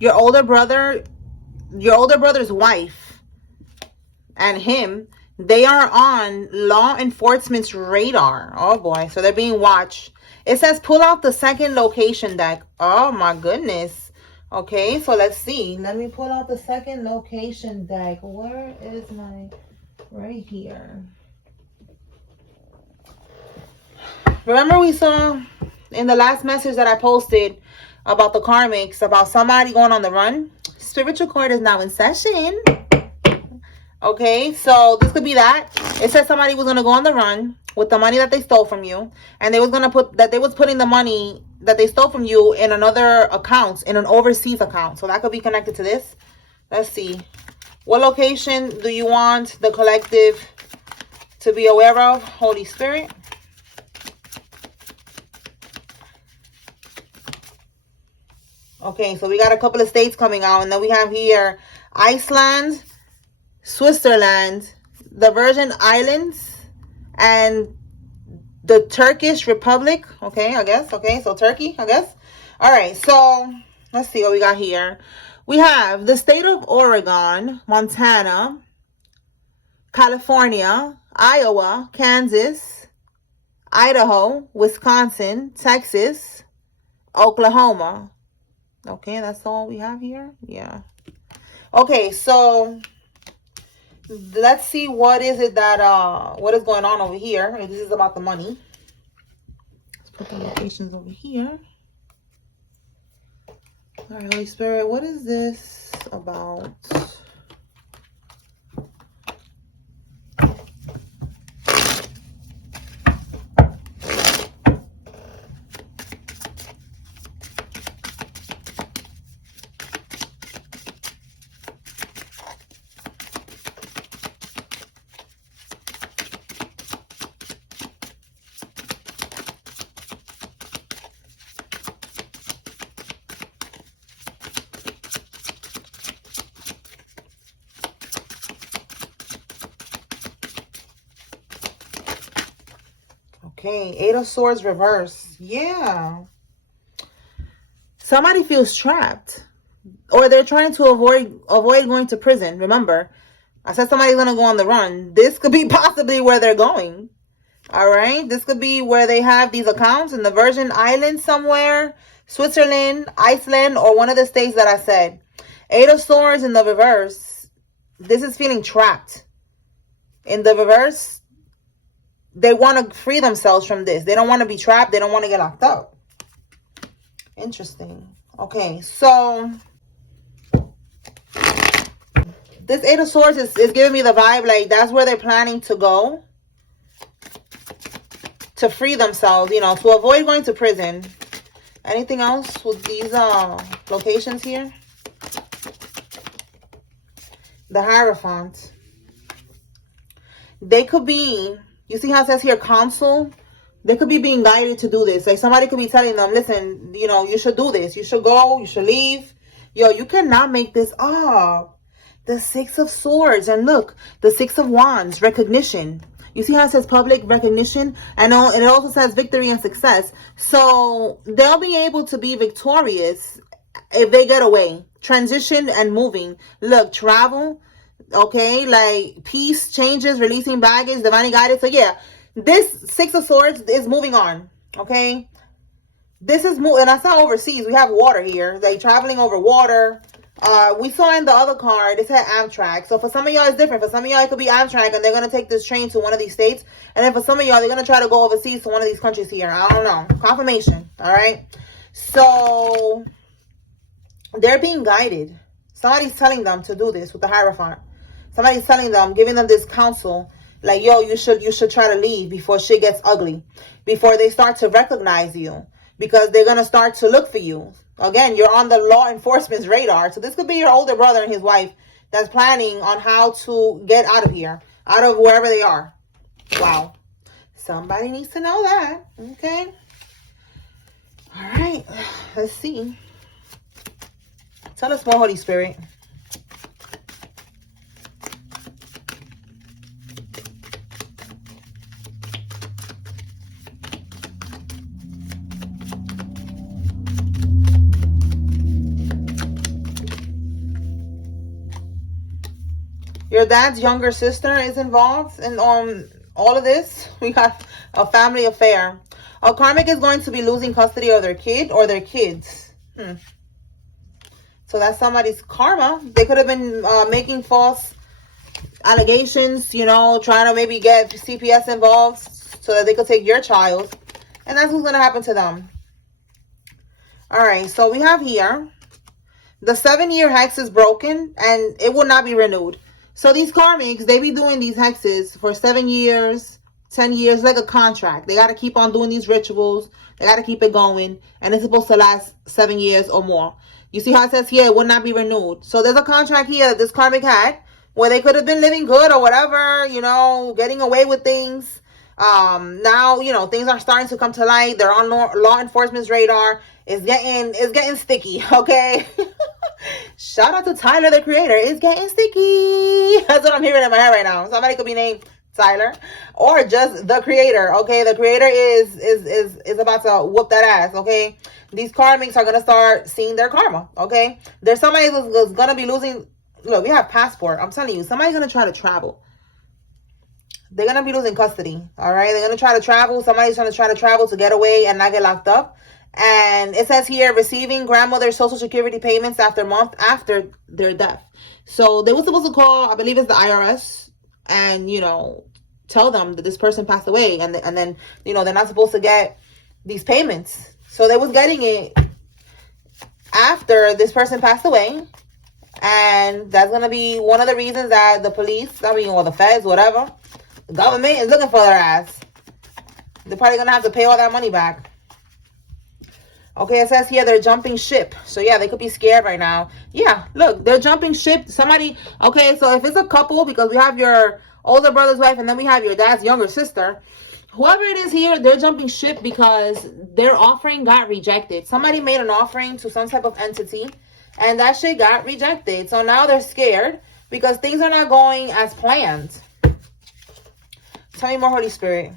Your older brother's wife and him, they are on law enforcement's radar. Oh boy, so they're being watched. It says pull out the second location deck. Oh my goodness. Okay, so let's see. Let me pull out the second location deck. Where is my... right here. Remember we saw in the last message that I posted about the karmics, about somebody going on the run? Spiritual court is now in session. Okay, so this could be that. It said somebody was going to go on the run with the money that they stole from you, and they was going to putting the money that they stole from you in another account, in an overseas account. So that could be connected to this. Let's see. What location do you want the collective to be aware of? Holy Spirit. Okay, so we got a couple of states coming out. And then we have here Iceland, Switzerland, the Virgin Islands, and the Turkish Republic. Okay, I guess. Okay, so Turkey, I guess. All right, so let's see what we got here. We have the state of Oregon, Montana, California, Iowa, Kansas, Idaho, Wisconsin, Texas, Oklahoma. Okay, that's all we have here. Yeah. Okay, so let's see what is it that what is going on over here. This is about the money. Let's put the locations over here. All right, Holy Spirit, what is this about? Okay, Eight of Swords reverse. Yeah. Somebody feels trapped. Or they're trying to avoid going to prison. Remember, I said somebody's going to go on the run. This could be possibly where they're going. All right? This could be where they have these accounts in the Virgin Islands somewhere, Switzerland, Iceland, or one of the states that I said. Eight of Swords in the reverse. This is feeling trapped. In the reverse, they want to free themselves from this. They don't want to be trapped. They don't want to get locked up. Interesting. Okay, so this Eight of Swords is giving me the vibe like that's where they're planning to go to free themselves, you know, to avoid going to prison. Anything else with these locations here? The Hierophant. They could be... You see how it says here, counsel? They could be being guided to do this. Like somebody could be telling them, listen, you know, you should do this. You should go. You should leave. Yo, you cannot make this up. The Six of Swords. And look, the Six of Wands, recognition. You see how it says public recognition? And it also says victory and success. So they'll be able to be victorious if they get away. Transition and moving. Look, travel. Okay, like peace, changes, releasing baggage, divinely guided. So yeah, this Six of Swords is moving on. Okay, this is and that's not overseas. We have water here, like traveling over water. We saw in the other card it said Amtrak. So for some of y'all it's different. For some of y'all it could be Amtrak and they're gonna take this train to one of these states, and then for some of y'all they're gonna try to go overseas to one of these countries here. I don't know. Confirmation. All right, so they're being guided. Somebody's telling them to do this with the Hierophant. Somebody's telling them, giving them this counsel, like, yo, you should try to leave before shit gets ugly, before they start to recognize you, because they're going to start to look for you. Again, you're on the law enforcement's radar. So this could be your older brother and his wife that's planning on how to get out of here, out of wherever they are. Wow. Somebody needs to know that. Okay. All right. Let's see. Tell us more, Holy Spirit. Your dad's younger sister is involved in all of this. We got a family affair. A karmic is going to be losing custody of their kid or their kids. So that's somebody's karma. They could have been making false allegations, you know, trying to maybe get CPS involved so that they could take your child. And that's what's going to happen to them. All right, so we have here, the 7-year hex is broken and it will not be renewed. So these karmics, they be doing these hexes for 7 years, 10 years, like a contract. They got to keep on doing these rituals. They got to keep it going. And it's supposed to last 7 years or more. You see how it says here, it will not be renewed. So there's a contract here that this karmic had where they could have been living good or whatever, you know, getting away with things. Now, you know, things are starting to come to light. They're on law enforcement's radar. It's getting sticky, okay? Shout out to Tyler, the creator. It's getting sticky. That's what I'm hearing in my head right now. Somebody could be named Tyler or just the creator, okay? The creator is about to whoop that ass, okay? These karmics are going to start seeing their karma, okay? There's somebody who's going to be losing. Look, we have passport. I'm telling you, somebody's going to try to travel. They're going to be losing custody, all right? They're going to try to travel. Somebody's going to try to travel to get away and not get locked up. And it says here, receiving grandmother's Social Security payments after month after their death. So they were supposed to call, I believe it's the IRS, and, you know, tell them that this person passed away. And then, you know, they're not supposed to get these payments. So they was getting it after this person passed away. And that's going to be one of the reasons that the police, I mean, or the feds, whatever, the government is looking for their ass. They're probably going to have to pay all that money back. Okay, it says here they're jumping ship. So, yeah, they could be scared right now. Yeah, look, they're jumping ship. Somebody, okay, so if it's a couple, because we have your older brother's wife and then we have your dad's younger sister, whoever it is here, they're jumping ship because their offering got rejected. Somebody made an offering to some type of entity, and that shit got rejected. So now they're scared because things are not going as planned. Tell me more, Holy Spirit.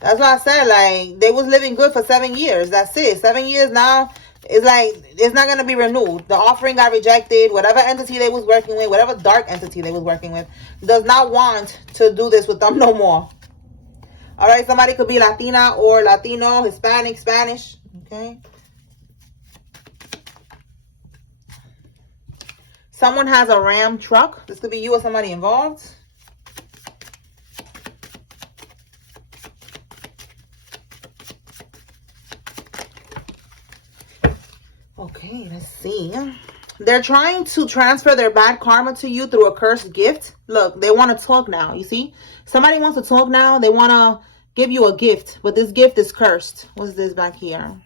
That's why I said, like, they was living good for 7 years. That's it. 7 years now, it's like, it's not going to be renewed. The offering got rejected. Whatever entity they was working with, whatever dark entity they was working with, does not want to do this with them no more. All right, somebody could be Latina or Latino, Hispanic, Spanish. Okay. Someone has a Ram truck. This could be you or somebody involved. Okay, let's see. They're trying to transfer their bad karma to you through a cursed gift. Look, they want to talk now. You see? Somebody wants to talk now. They want to give you a gift, but this gift is cursed. What's this back here?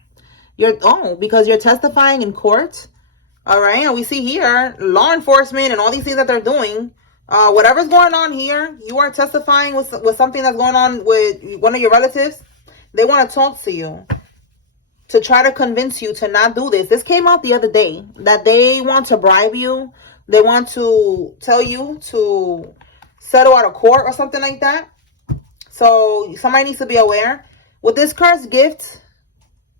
Because you're testifying in court. All right, and we see here law enforcement and all these things that they're doing. Whatever's going on here, you are testifying with something that's going on with one of your relatives. They want to talk to you to try to convince you to not do this. This came out the other day that they want to bribe you. They want to tell you to settle out of court or something like that. So somebody needs to be aware. With this cursed gift,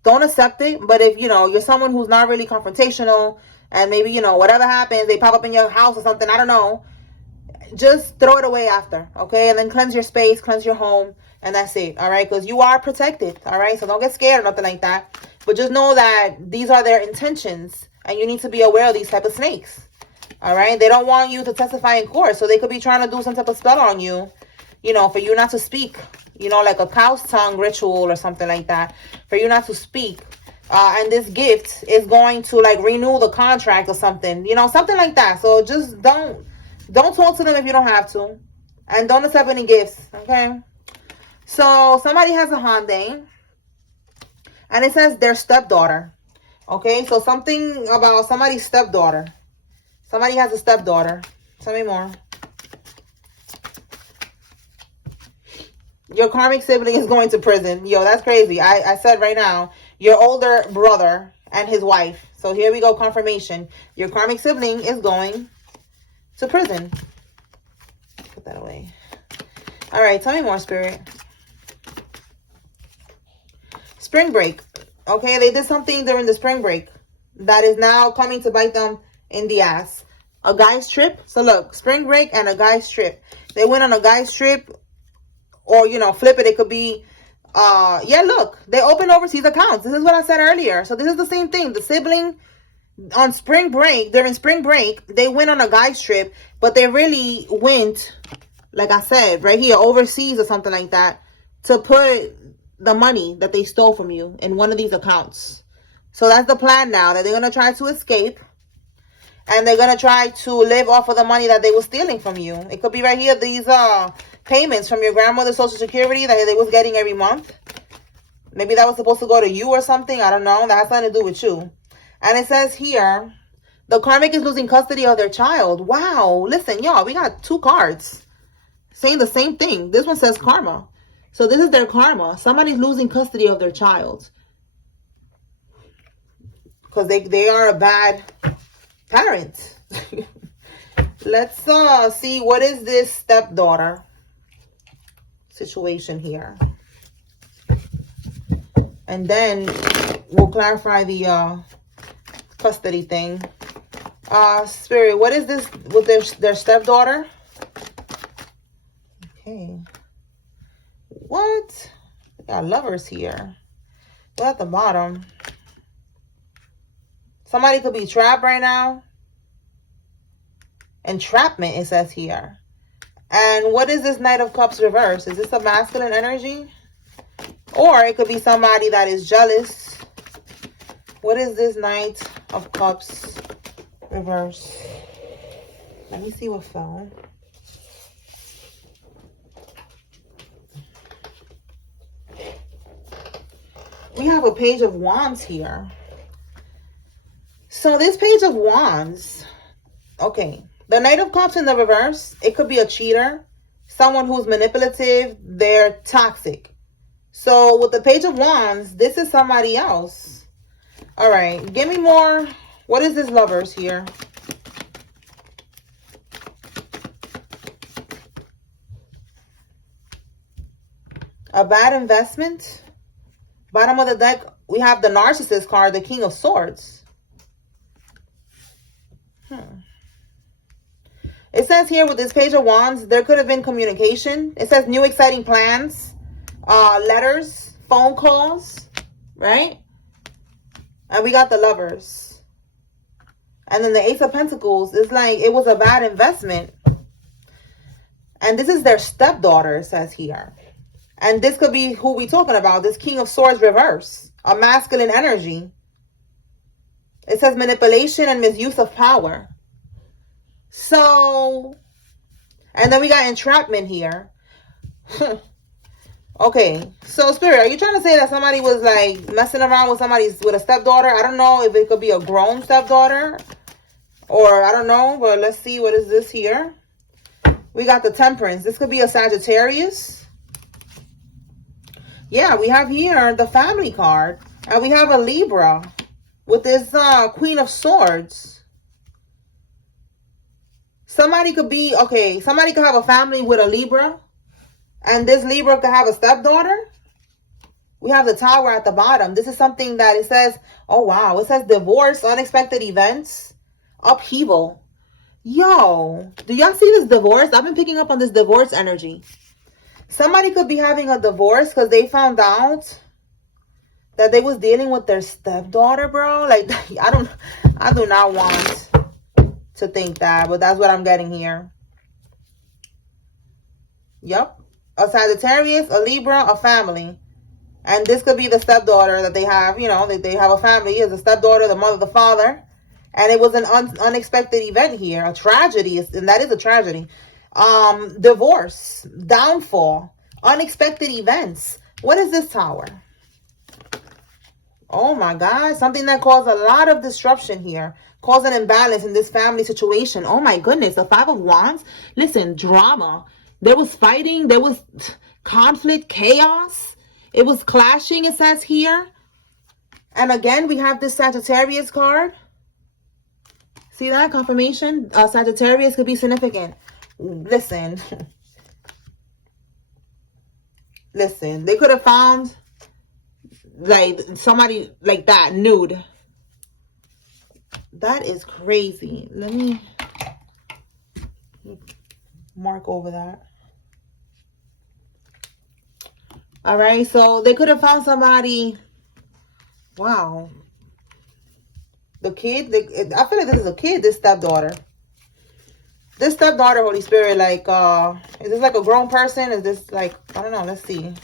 don't accept it. But if, you know, you're someone who's not really confrontational and maybe, you know, whatever happens, they pop up in your house or something, I don't know, just throw it away after, okay? And then cleanse your space, cleanse your home, and that's it, all right? Because you are protected, all right? So don't get scared or nothing like that. But just know that these are their intentions, and you need to be aware of these type of snakes, all right? They don't want you to testify in court, so they could be trying to do some type of spell on you, you know, for you not to speak, you know, like a cow's tongue ritual or something like that, for you not to speak. And this gift is going to, like, renew the contract or something, you know, something like that. So just don't talk to them if you don't have to. And don't accept any gifts, okay? So somebody has a Hyundai. And it says their stepdaughter. Okay, so something about somebody's stepdaughter. Somebody has a stepdaughter. Tell me more. Your karmic sibling is going to prison. Yo, that's crazy. I said right now, your older brother and his wife. So here we go, confirmation. Your karmic sibling is going to prison. Put that away. All right, tell me more, Spirit. Spring break. Okay, they did something during the spring break that is now coming to bite them in the ass. A guy's trip. So look, spring break and a guy's trip. They went on a guy's trip, or, you know, flip it. It could be, yeah, look, they open overseas accounts. This is what I said earlier. So this is the same thing. The sibling on spring break, during spring break, they went on a guy's trip, but they really went, like I said, right here, overseas or something like that, to put the money that they stole from you in one of these accounts. So that's the plan now, that they're going to try to escape. And they're going to try to live off of the money that they were stealing from you. It could be right here, these payments from your grandmother's Social Security that they was getting every month. Maybe that was supposed to go to you or something. I don't know. That has nothing to do with you. And it says here, the karmic is losing custody of their child. Wow. Listen, y'all, we got 2 cards saying the same thing. This one says karma. So this is their karma. Somebody's losing custody of their child. Because they are a bad parent. Let's see, what is this stepdaughter situation here? And then we'll clarify the custody thing. Spirit, what is this with their stepdaughter? Okay. What? We got lovers here. What at the bottom? Somebody could be trapped right now. Entrapment, it says here. And what is this Knight of Cups reverse? Is this a masculine energy? Or it could be somebody that is jealous. What is this Knight of Cups reverse? Let me see what fell. We have a Page of Wands here. So this Page of Wands, okay, the Knight of Cups in the reverse, it could be a cheater, someone who's manipulative, they're toxic. So with the Page of Wands, this is somebody else. All right, give me more. What is this lovers here? A bad investment. Bottom of the deck, we have the Narcissist card, the King of Swords. It says here with this Page of Wands, there could have been communication. It says new exciting plans, letters, phone calls, right? And we got the lovers. And then the Ace of Pentacles is like, it was a bad investment. And this is their stepdaughter, it says here. And this could be who we talking about, this King of Swords reverse, a masculine energy. It says manipulation and misuse of power. So, and then we got entrapment here. Okay, so Spirit, are you trying to say that somebody was like messing around with with a stepdaughter? I don't know if it could be a grown stepdaughter, or I don't know, but let's see, what is this here? We got the Temperance. This could be a Sagittarius. Yeah, we have here the Family card, and we have a Libra with this Queen of Swords. Somebody could be, okay, somebody could have a family with a Libra, and this Libra could have a stepdaughter. We have the Tower at the bottom. This is something that it says, oh wow, it says divorce, unexpected events, upheaval. Yo, do y'all see this divorce? I've been picking up on this divorce energy. Somebody could be having a divorce because they found out that they was dealing with their stepdaughter, bro. Like, I do not want to think that, but that's what I'm getting here. Yep. A Sagittarius, a Libra, a family. And this could be the stepdaughter that they have, you know, they have a family as a stepdaughter, the mother, the father. And it was an unexpected event here, a tragedy, and that is a tragedy. Divorce, downfall, unexpected events. What is this Tower? Oh my God, something that caused a lot of disruption here. Caused an imbalance in this family situation. Oh my goodness, the Five of Wands. Listen, drama. There was fighting, there was conflict, chaos. It was clashing, it says here. And again, we have this Sagittarius card. See that? Confirmation. Sagittarius could be significant. Listen. Listen, they could have found like somebody like that nude. That is crazy. Let me mark over that. All right, so they could have found somebody. Wow. The kid, I feel like this is a kid, this stepdaughter. This stepdaughter, Holy Spirit, like, is this like a grown person? Is this like, I don't know, let's see. Is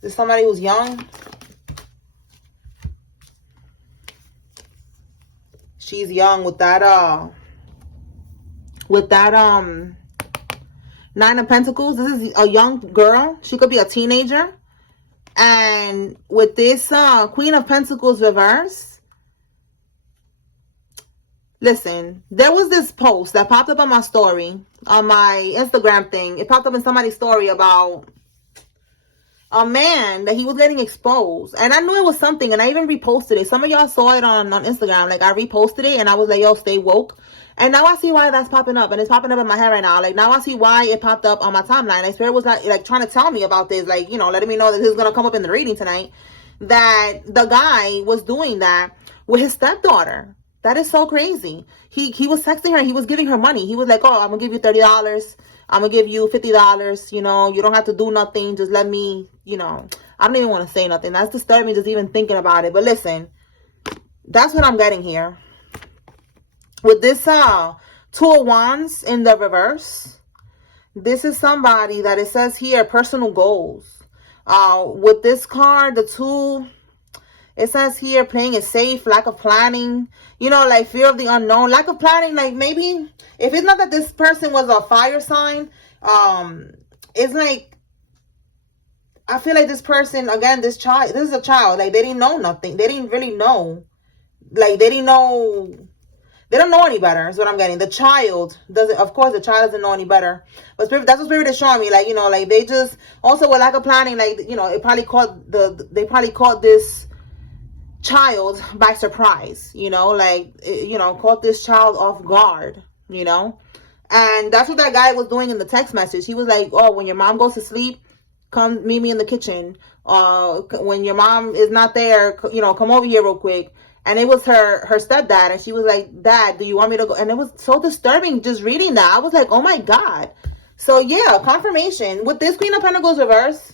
this somebody who's young? She's young with that, Nine of Pentacles. This is a young girl. She could be a teenager. And with this Queen of Pentacles reverse, listen, there was this post that popped up on my story, on my Instagram thing. It popped up in somebody's story about a man that he was getting exposed. And I knew it was something, and I even reposted it. Some of y'all saw it on Instagram. Like, I reposted it, and I was like, yo, stay woke. And now I see why that's popping up, and it's popping up in my head right now. Like, now I see why it popped up on my timeline. Like, Spirit was like trying to tell me about this, like, you know, letting me know that this is going to come up in the reading tonight, that the guy was doing that with his stepdaughter. That is so crazy. He was texting her. He was giving her money. He was like, oh, I'm going to give you $30. I'm going to give you $50. You know, you don't have to do nothing. Just let me, you know, I don't even want to say nothing. That's disturbing just even thinking about it. But listen, that's what I'm getting here. With this Two of Wands in the reverse, this is somebody that it says here, personal goals. With this card, the two, it says here, playing it safe, lack of planning, you know, like fear of the unknown, lack of planning. Like, maybe if it's not that this person was a fire sign, it's like, I feel like this person, again, this is a child. Like, they didn't know nothing. They didn't really know. Like, they don't know any better, is what I'm getting. The child doesn't, of course, the child doesn't know any better. But Spirit, that's what Spirit is showing me. Like, you know, like, they just, also with lack of planning, like, you know, they probably caught this child by surprise, you know, like, you know, caught this child off guard, you know. And that's what that guy was doing in the text message. He was like, oh, when your mom goes to sleep, come meet me in the kitchen. When your mom is not there, you know, come over here real quick. And it was her stepdad, and she was like, Dad, do you want me to go? And it was so disturbing just reading that. I was like, oh my God. So yeah, confirmation. With this Queen of Pentacles reverse,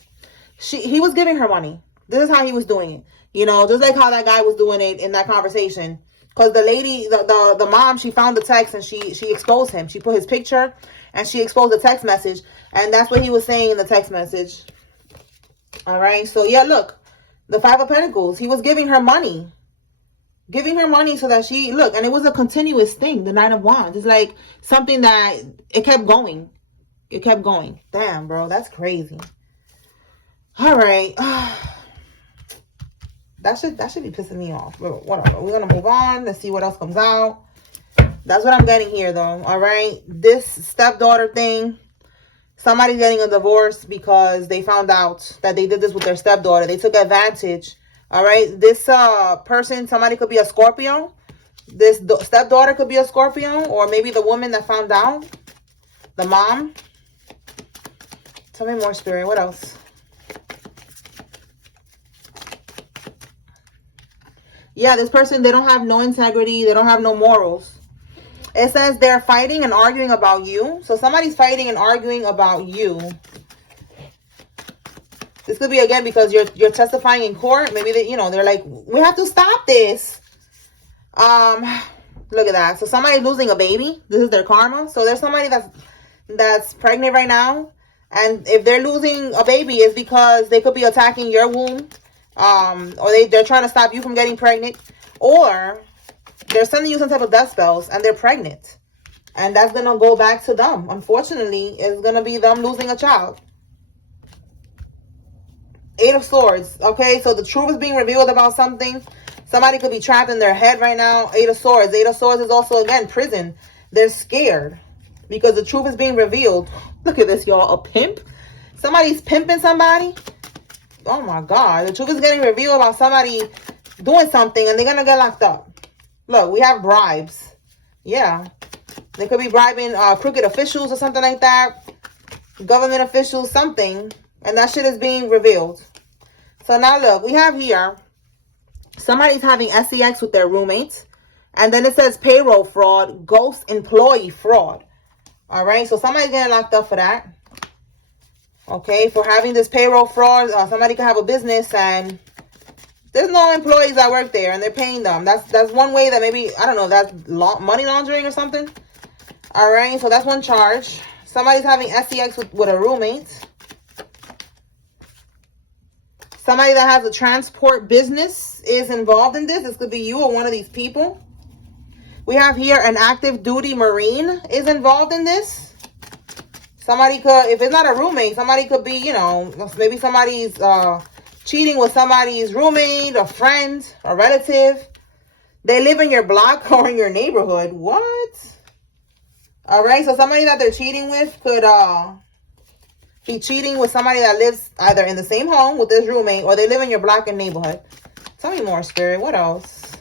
he was giving her money. This is how he was doing it. You know, just like how that guy was doing it in that conversation. Because the lady, the mom, she found the text and she exposed him. She put his picture and she exposed the text message. And that's what he was saying in the text message. All right. So yeah, look, the Five of Pentacles, he was giving her money. Giving her money so that she, look, and it was a continuous thing, the Nine of Wands. It's like something that, it kept going. It kept going. Damn, bro, that's crazy. All right. That should be pissing me off. But whatever. We're going to move on. Let's see what else comes out. That's what I'm getting here, though. All right. This stepdaughter thing, somebody's getting a divorce because they found out that they did this with their stepdaughter. They took advantage. All right, this person, somebody could be a Scorpio. This stepdaughter could be a Scorpio, or maybe the woman that found out, the mom. Tell me more, Spirit. What else? Yeah, this person, they don't have no integrity. They don't have no morals. It says they're fighting and arguing about you. So somebody's fighting and arguing about you. This could be, again, because you're testifying in court. Maybe they, you know, they're like, we have to stop this. Look at that. So somebody's losing a baby. This is their karma. So there's somebody that's pregnant right now. And if they're losing a baby, it's because they could be attacking your womb. Or they're trying to stop you from getting pregnant. Or they're sending you some type of death spells and they're pregnant. And that's going to go back to them. Unfortunately, it's going to be them losing a child. Eight of Swords. Okay, so the truth is being revealed about something. Somebody could be trapped in their head right now. Eight of Swords. Eight of Swords is also, again, prison. They're scared because the truth is being revealed. Look at this, y'all. A pimp? Somebody's pimping somebody? Oh, my God. The truth is getting revealed about somebody doing something and they're going to get locked up. Look, we have bribes. Yeah. They could be bribing crooked officials or something like that. Government officials, something. And that shit is being revealed. So now look, we have here, somebody's having sex with their roommates. And then it says payroll fraud, ghost employee fraud. All right, so somebody's getting locked up for that. Okay, for having this payroll fraud. Somebody could have a business and there's no employees that work there and they're paying them. That's one way that maybe, I don't know, that's money laundering or something. All right, so that's one charge. Somebody's having sex with a roommate. Somebody that has a transport business is involved in this. This could be you or one of these people. We have here an active duty Marine is involved in this. Somebody could, if it's not a roommate, somebody could be, you know, maybe somebody's cheating with somebody's roommate, a friend, a relative. They live in your block or in your neighborhood. What? All right, so somebody that they're cheating with could be cheating with somebody that lives either in the same home with this roommate or they live in your block and neighborhood. Tell me more, Spirit. What else?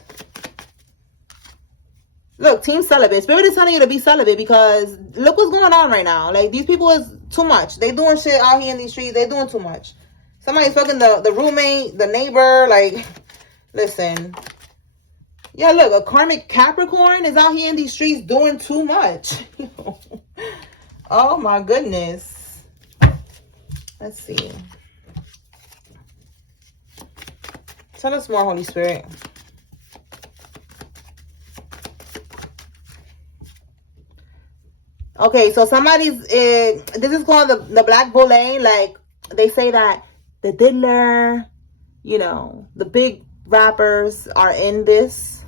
Look, team celibate. Spirit is telling you to be celibate because look what's going on right now. Like, these people is too much. They doing shit out here in these streets. They doing too much. Somebody's fucking the roommate, the neighbor. Like, listen. Yeah, look, a karmic Capricorn is out here in these streets doing too much. Oh, my goodness. Let's see. Tell us more, Holy Spirit. Okay, so somebody's, this is called the Black Bullet. Like, they say that the diddler, you know, the big rappers are in this.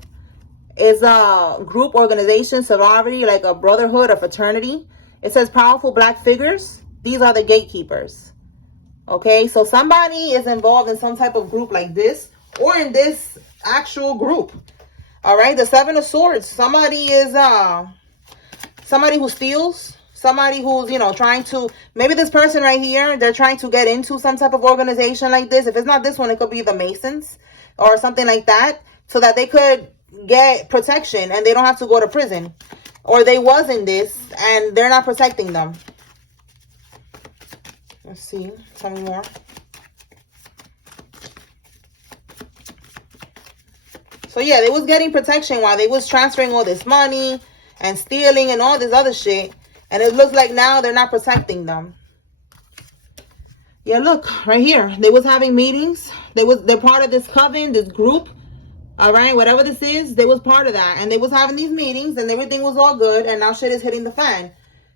It's a group organization, sorority, like a brotherhood or fraternity. It says powerful black figures. These are the gatekeepers. Okay, so somebody is involved in some type of group like this or in this actual group. All right, the Seven of Swords. Somebody is, somebody who steals, somebody who's, you know, trying to, maybe this person right here, they're trying to get into some type of organization like this. If it's not this one, it could be the Masons or something like that, so that they could get protection and they don't have to go to prison. Or they was in this and they're not protecting them. Let's see. Tell me more. So yeah, they was getting protection while they was transferring all this money and stealing and all this other shit. And it looks like now they're not protecting them. Yeah, look, right here. They was having meetings. They're part of this coven, this group. All right, whatever this is, they was part of that. And they was having these meetings and everything was all good. And now shit is hitting the fan.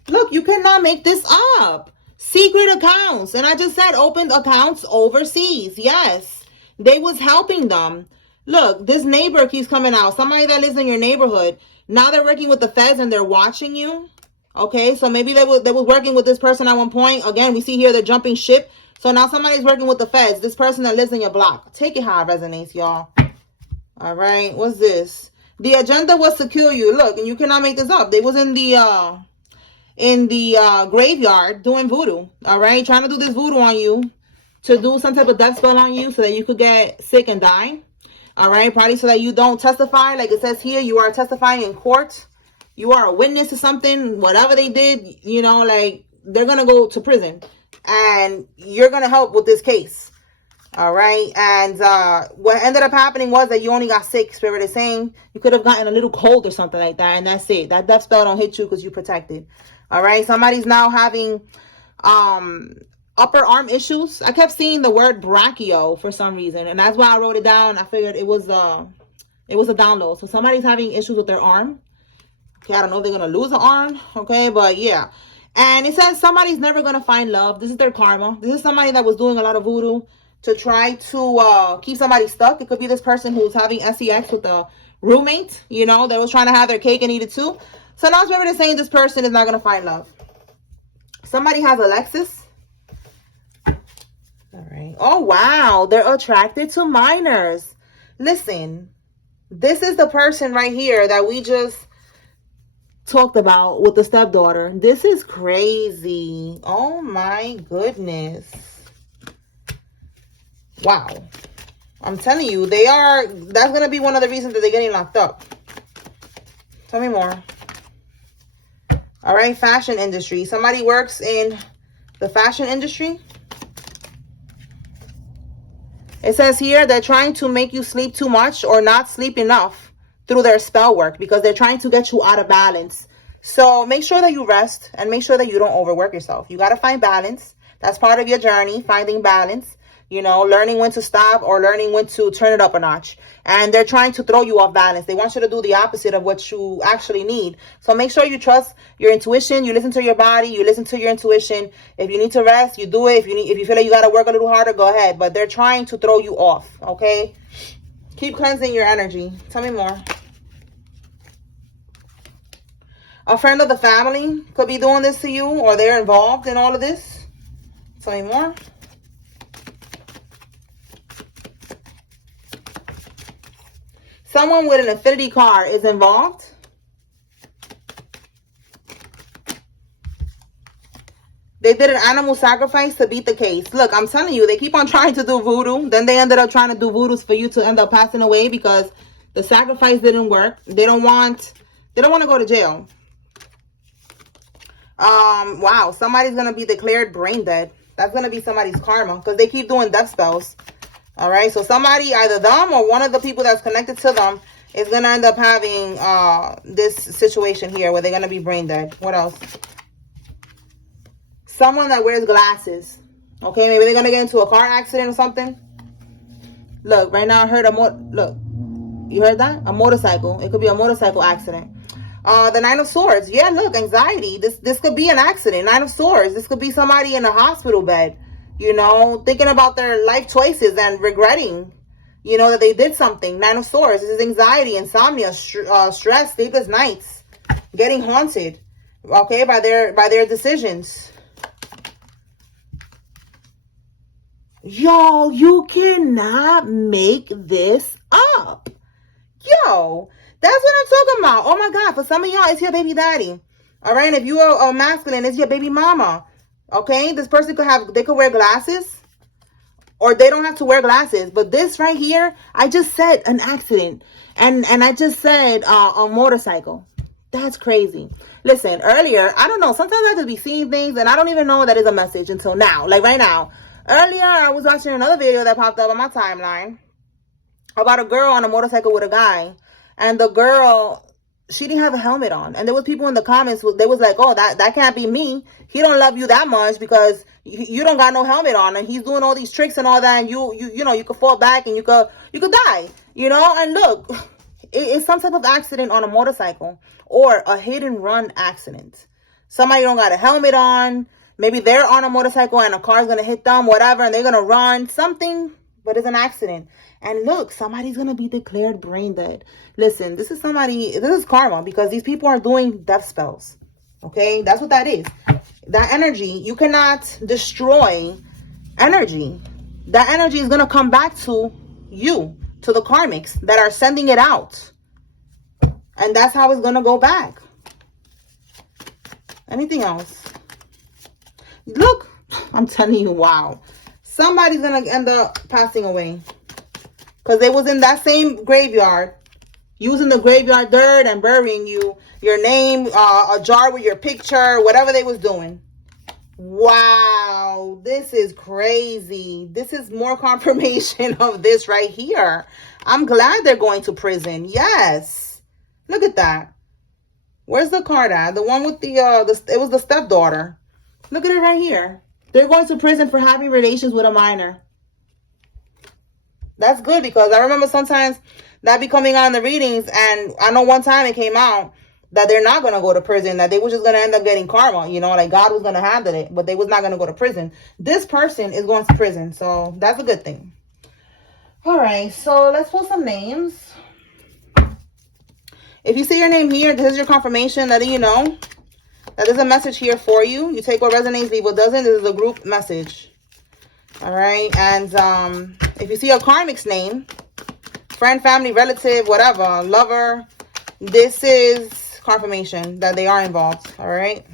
Look, you cannot make this up. Secret accounts. And I just said opened accounts overseas. Yes, they was helping them. Look, this neighbor keeps coming out. Somebody that lives in your neighborhood. Now they're working with the feds and they're watching you. Okay, so maybe they was working with this person at one point. Again, we see here they're jumping ship. So now somebody's working with the feds. This person that lives in your block. Take it how it resonates, y'all. All right, what's this? The agenda was to kill you. Look, and you cannot make this up. They was in the graveyard doing voodoo. All right, trying to do this voodoo on you to do some type of death spell on you so that you could get sick and die. All right, probably so that you don't testify. Like it says here, you are testifying in court. You are a witness to something, whatever they did, you know, like they're going to go to prison and you're going to help with this case. All right. And what ended up happening was that you only got sick. Spirit is saying you could have gotten a little cold or something like that. And that's it. That death spell don't hit you because you're protected. All right. Somebody's now having upper arm issues. I kept seeing the word brachio for some reason. And that's why I wrote it down. I figured it was a download. So somebody's having issues with their arm. Okay, I don't know if they're going to lose an arm. Okay, but yeah. And it says somebody's never going to find love. This is their karma. This is somebody that was doing a lot of voodoo to try to keep somebody stuck. It could be this person who's having sex with a roommate, you know, that was trying to have their cake and eat it too. So now Spirit is saying this person is not going to find love. Somebody has a Lexus. All right. Oh, wow. They're attracted to minors. Listen, this is the person right here that we just talked about with the stepdaughter. This is crazy. Oh, my goodness. Wow. I'm telling you, that's going to be one of the reasons that they're getting locked up. Tell me more. All right, fashion industry. Somebody works in the fashion industry. It says here they're trying to make you sleep too much or not sleep enough through their spell work because they're trying to get you out of balance. So make sure that you rest and make sure that you don't overwork yourself. You got to find balance. That's part of your journey, finding balance, you know, learning when to stop or learning when to turn it up a notch. And they're trying to throw you off balance. They want you to do the opposite of what you actually need. So make sure you trust your intuition. You listen to your body. You listen to your intuition. If you need to rest, you do it. If you feel like you got to work a little harder, go ahead. But they're trying to throw you off, okay? Keep cleansing your energy. Tell me more. A friend of the family could be doing this to you, or they're involved in all of this. Tell me more. Someone with an infinity card is involved. They did an animal sacrifice to beat the case. Look, I'm telling you, they keep on trying to do voodoo. Then they ended up trying to do voodoos for you to end up passing away because the sacrifice didn't work. They don't want to go to jail. Wow, somebody's going to be declared brain dead. That's going to be somebody's karma because they keep doing death spells. All right, so somebody, either them or one of the people that's connected to them, is going to end up having this situation here where they're going to be brain dead. What else? Someone that wears glasses. Okay, maybe they're going to get into a car accident or something. Look, right now I heard look, you heard that? A motorcycle. It could be a motorcycle accident. The Nine of Swords. Yeah, look, anxiety. This could be an accident. Nine of Swords. This could be somebody in a hospital bed, you know, thinking about their life choices and regretting, you know, that they did something. Nine of Swords. This is anxiety, insomnia, stress, sleepless nights, getting haunted, okay, by their decisions. Yo, you cannot make this up. Yo, that's what I'm talking about. Oh my God, for some of y'all, it's your baby daddy. All right, and if you are a masculine, it's your baby mama. Okay, this person they could wear glasses, or they don't have to wear glasses. But this right here, I just said an accident, and I just said a motorcycle. That's crazy. Listen, earlier, I don't know, sometimes I just be seeing things, and I don't even know that is a message until now, like right now. Earlier, I was watching another video that popped up on my timeline about a girl on a motorcycle with a guy. And the girl, she didn't have a helmet on. And there was people in the comments, they was like, oh, that can't be me. He don't love you that much because you don't got no helmet on. And he's doing all these tricks and all that. And you know, you could fall back and you could die. You know, and look, it's some type of accident on a motorcycle or a hit and run accident. Somebody don't got a helmet on. Maybe they're on a motorcycle and a car's going to hit them, whatever, and they're going to run something, but it's an accident. And look, somebody's going to be declared brain dead. Listen, this is karma because these people are doing death spells. Okay? That's what that is. That energy, you cannot destroy energy. That energy is going to come back to you, to the karmics that are sending it out. And that's how it's going to go back. Anything else? Look, I'm telling you, wow. Somebody's going to end up passing away. Because they was in that same graveyard, using the graveyard dirt and burying your name, a jar with your picture, whatever they was doing. Wow, this is crazy. This is more confirmation of this right here. I'm glad they're going to prison. Yes. Look at that. Where's the card at? The one with it was the stepdaughter. Look at it right here. They're going to prison for having relations with a minor. That's good because I remember sometimes that be coming on the readings, and I know one time it came out that they're not going to go to prison, that they were just going to end up getting karma, you know, like God was going to handle it, but they was not going to go to prison. This person is going to prison, so that's a good thing. All right, so let's pull some names. If you see your name here, this is your confirmation, letting you know that there's a message here for you. You take what resonates, leave what doesn't. This is a group message. All right. And if you see a karmic's name, friend, family, relative, whatever, lover, this is confirmation that they are involved. All right.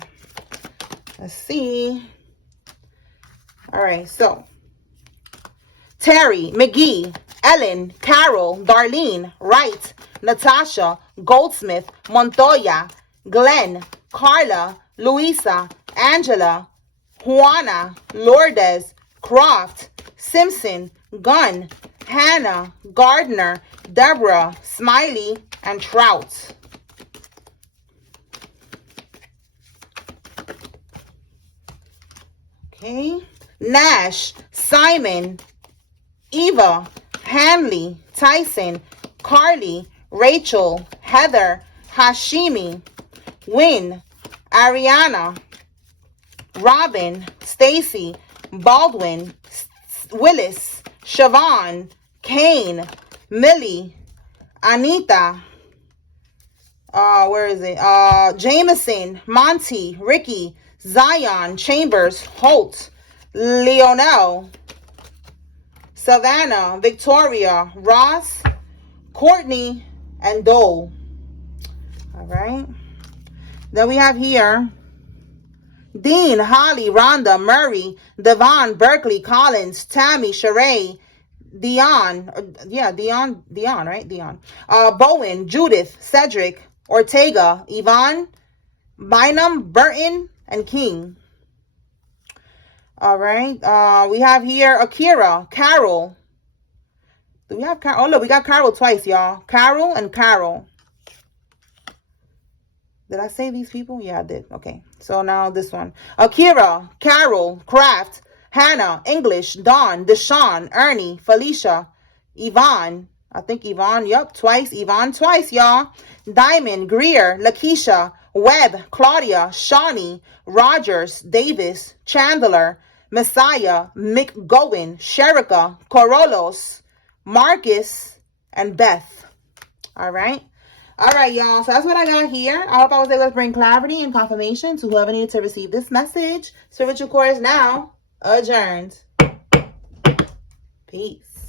Let's see. All right. So Terry, McGee, Ellen, Carol, Darlene, Wright, Natasha, Goldsmith, Montoya, Glenn, Carla, Luisa, Angela, Juana, Lourdes, Croft, Simpson, Gunn, Hannah, Gardner, Deborah, Smiley, and Trout. Okay. Nash, Simon, Eva, Hanley, Tyson, Carly, Rachel, Heather, Hashimi, Wynn, Ariana, Robin, Stacy, Baldwin, Willis, Siobhan, Kane, Millie, Anita, where is it? Jameson, Monty, Ricky, Zion, Chambers, Holt, Leonel, Savannah, Victoria, Ross, Courtney, and Dole. All right. Then we have here Dean, Holly, Rhonda, Murray, Devon, Berkeley, Collins, Tammy, Sheree, Dion, right? Dion. Bowen, Judith, Cedric, Ortega, Yvonne, Bynum, Burton, and King. All right. We have here Akira, Carol. Do we have Carol? Oh, look, we got Carol twice, y'all. Carol and Carol. Did I say these people? Yeah, I did. Okay. So now this one. Akira, Carol, Kraft, Hannah, English, Dawn, Deshawn, Ernie, Felicia, Yvonne. I think Yvonne, yep, twice. Yvonne twice, y'all. Diamond, Greer, Lakeisha, Webb, Claudia, Shawnee, Rogers, Davis, Chandler, Messiah, McGowan, Sherika, Corolos, Marcus, and Beth. All right. All right, y'all. So that's what I got here. I hope I was able to bring clarity and confirmation to whoever needed to receive this message. Spiritual Core is now adjourned. Peace.